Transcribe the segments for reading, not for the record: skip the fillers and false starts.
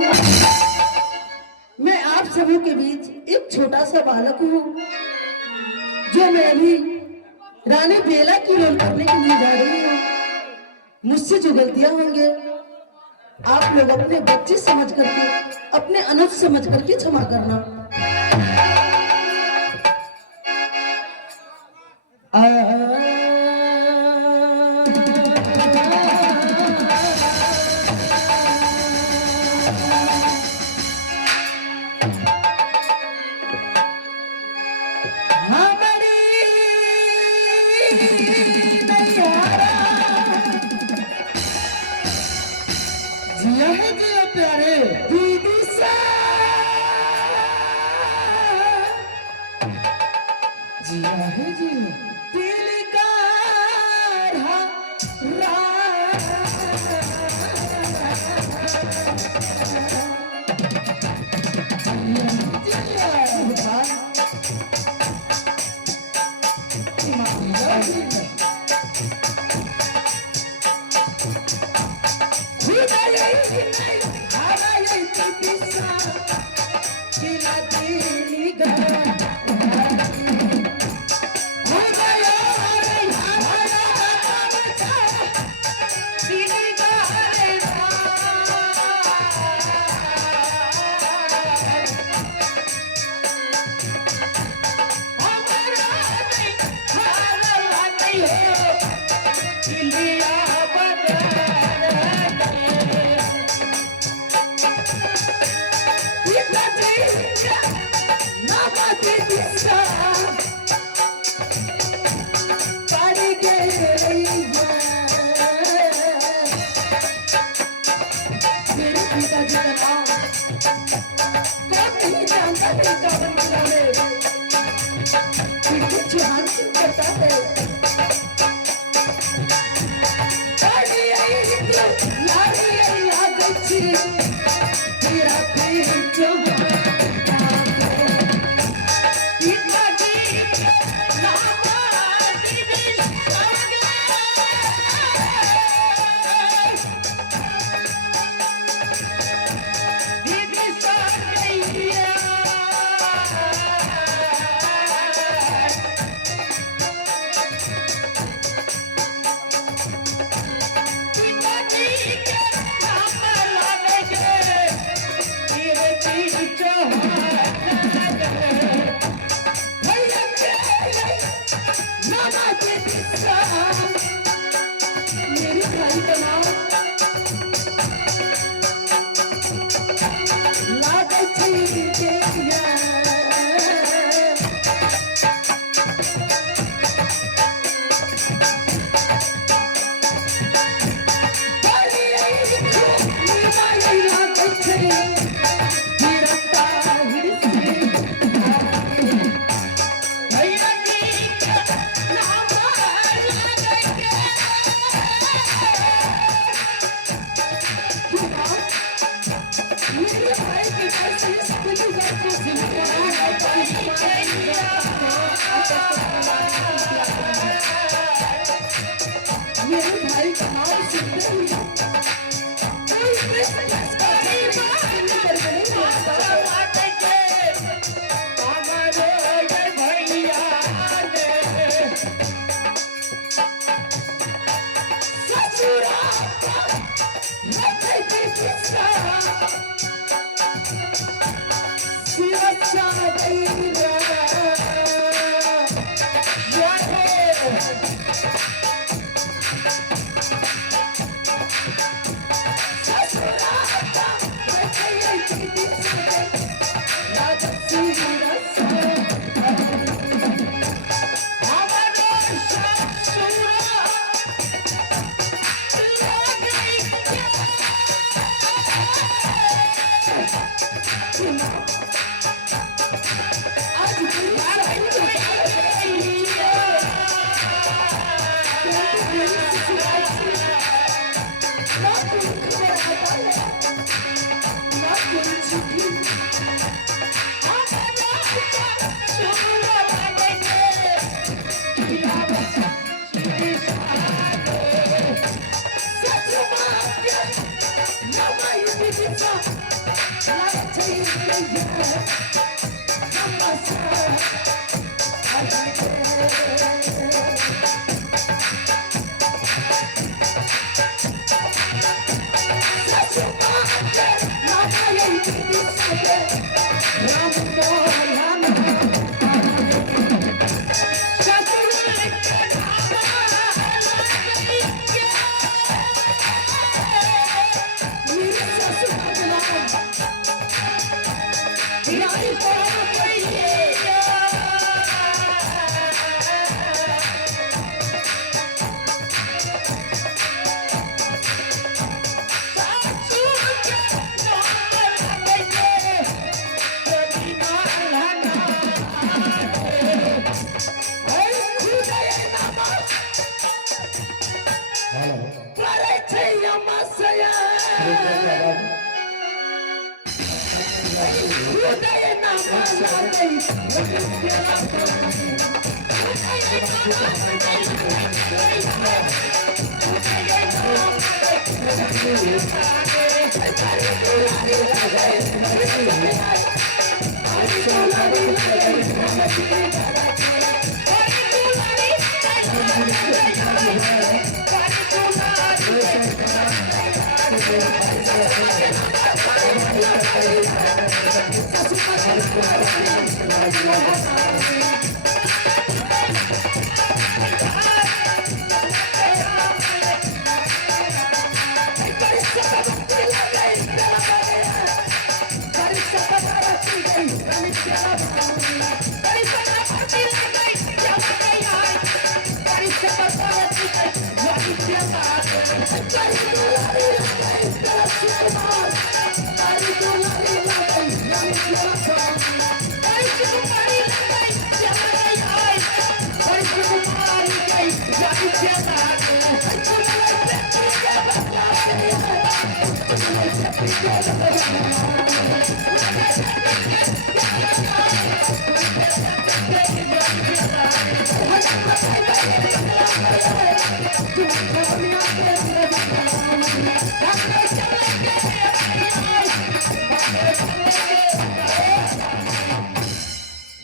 मैं आप सबों के बीच एक छोटा सा बालक हूँ जो मैं भी रानी बेला की रोल करने के लिए जा रही हूँ। मुझसे जो गलतियां होंगे आप लोग अपने बच्चे समझ करके, अपने अनुज समझ करके क्षमा करना। जिया है जिया प्यारे दीदी सा जिया है जिया दिल का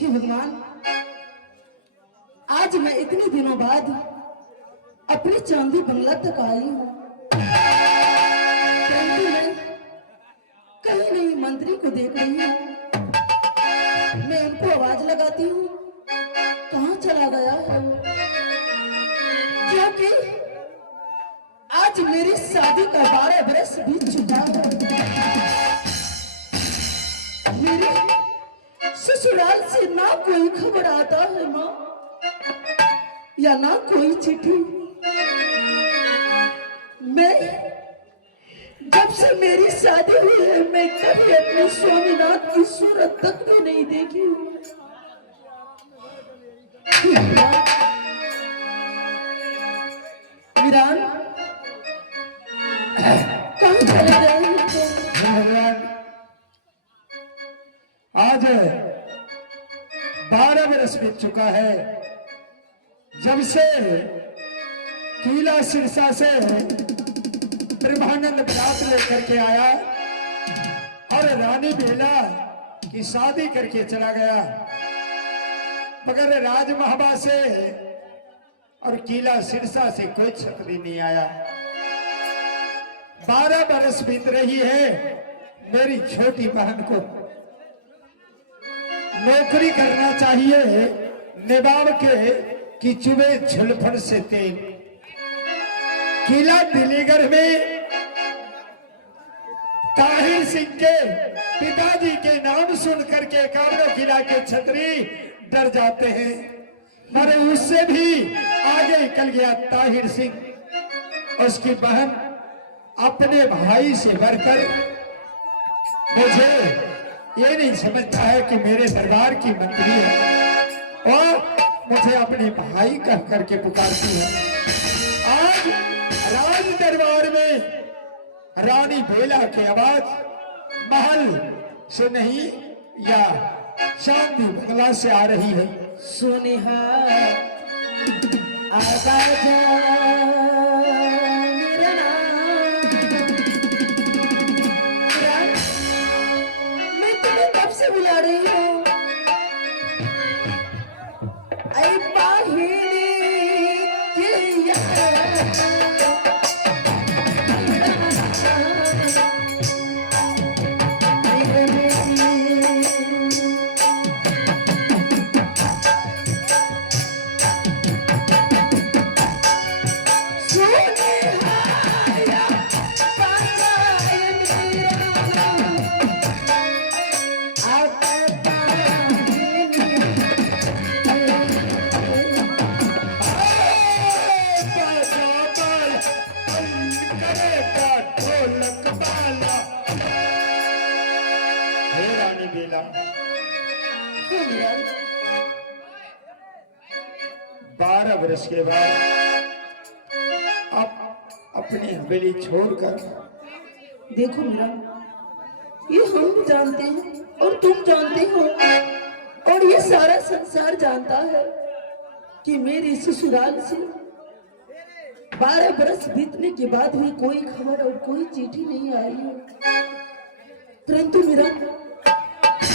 हे भगवान, आज मैं इतने दिनों बाद अपने चांदी बंगला तक आई हूँ, परंतु मैं कहीं नहीं मंत्री को देख रही हूँ। मैं उनको आवाज लगाती हूँ, कहाँ चला गया है वो? क्योंकि आज मेरी शादी का 12 बरस बीत चुका है। मेरे ससुराल से ना कोई खबर आता है माँ, या ना कोई चिट्ठी। मैं जब से मेरी शादी हुई है, मैं कभी अपने स्वामीनाथ की सूरत तक भी नहीं देखी हूँ। वीरान, कहाँ चले गए हो तुम? भगवान, आज 12 बरस बीत चुका है जब से किला सिरसा से ब्रह्मानंद बरात लेकर के आया और रानी बेला की शादी करके चला गया, मगर राजमहबा से और किला सिरसा से कोई छतरी नहीं आया। 12 बरस बीत रही है, मेरी छोटी बहन को नौकरी करना चाहिए नवाब के कि चुबे झुलफड़ से तेल। किला दिलीगढ़ में ताहिर सिंह के पिताजी के नाम सुन करके काबलो किला के छतरी डर जाते हैं, मगर उससे भी आगे निकल गया ताहिर सिंह। उसकी बहन अपने भाई से बढ़कर मुझे ये नहीं समझता है कि मेरे दरबार की मंत्री है और मुझे अपने भाई कह करके पुकारती है। आज राज दरबार में रानी बेला की आवाज महल से नहीं या शांति बंगला से आ रही है। सुनिहा आवाज मेरा नाम। से बुला रही हो? ऐ बाहिनी के यार हे रानी बेला, 12 वर्ष के बाद आप अपनी हवेली छोड़कर, देखो मीरा, ये हम भी जानते हैं और तुम जानते हो और ये सारा संसार जानता है कि मेरे ससुराल से 12 बरस बीतने के बाद भी कोई खबर और कोई चिट्ठी नहीं आई है। परंतु मीरा,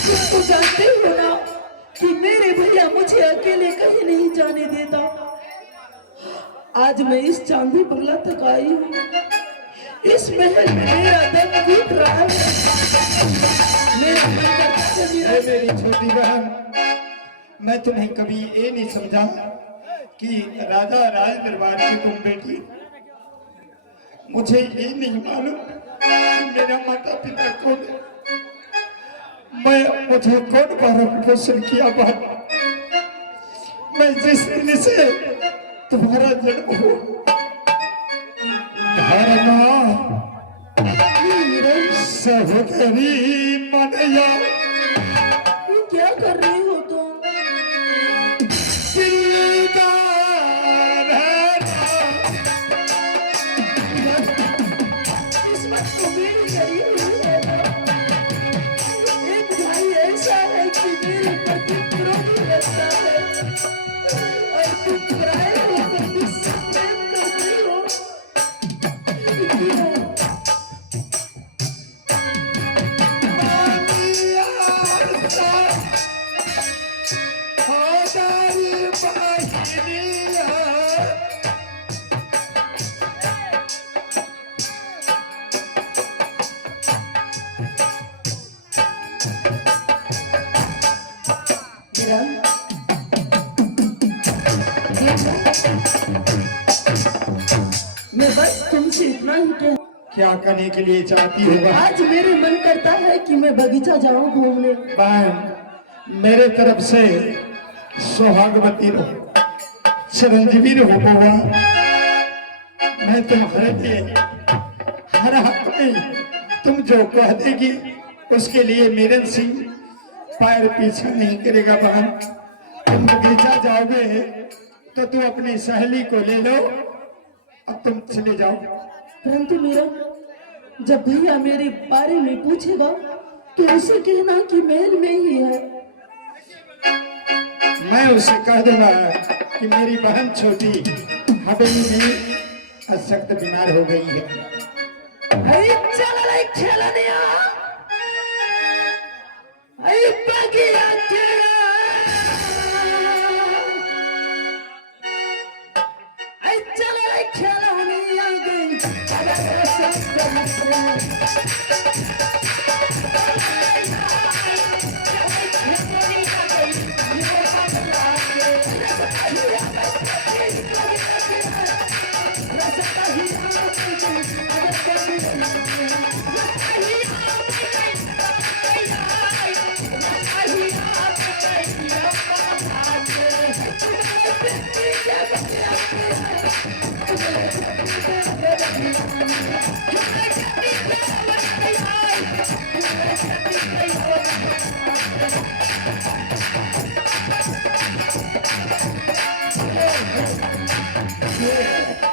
तुम तो जानते हो ना कि मेरे भैया मुझे अकेले कहीं नहीं जाने देता। आज मैं इस चांदी बंगला तक आई हूँ, इस महल में मेरा दम घुट रहा है। मेरा मन करता है मीरा, मेरी छोटी बहन, मैं तुम्हें कभी ये नहीं समझा कि राजा राज दरबार की तुम बेटी। मुझे ये नहीं मालूम कि मेरा माता पिता कौन है, मुझे कौन भरण पोषण किया। बात मैं जिस दिन से तुम्हारा जन्म हो, धर्मा सहोदरी मनया, ये क्या कर रही हो तुम? किस्मत तो मेरी करी हुई है। एक भाई ऐसा है कि मेरे प्रति क्रोधी रहता है और तुम पराए होकर मुझसे प्रेम करती हो। मैं बस तुमसे इतना ही कह, क्या करने के लिए चाहती हो? आज मेरे मन करता है कि मैं बगीचा जाऊं घूमने। बहन, मेरे तरफ से सुहागवती रहो, चिरंजीवी रहो बुआ। मैं तुम्हारे लिए हर हक में तुम जो कह देगी उसके लिए मीरन सिंह पैर पीछे नहीं करेगा। बहन, तुम बगीचा जाओगे तो तुम अपनी सहेली को ले लो, अब तुम चले जाओ। परंतु मेरा, जब भैया मेरे बारे में पूछेगा तो उसे कहना कि महल में ही है। मैं उसे कह दूंगा कि मेरी बहन छोटी हवेली में सख्त बीमार हो गई है। चल रे खेलनिया, बगिया चल रे खेलनिया गई।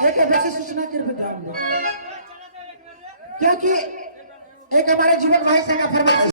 एक वैसे सूचना कर बताऊंगा, क्योंकि एक हमारे जीवन भाई संग फरमाइश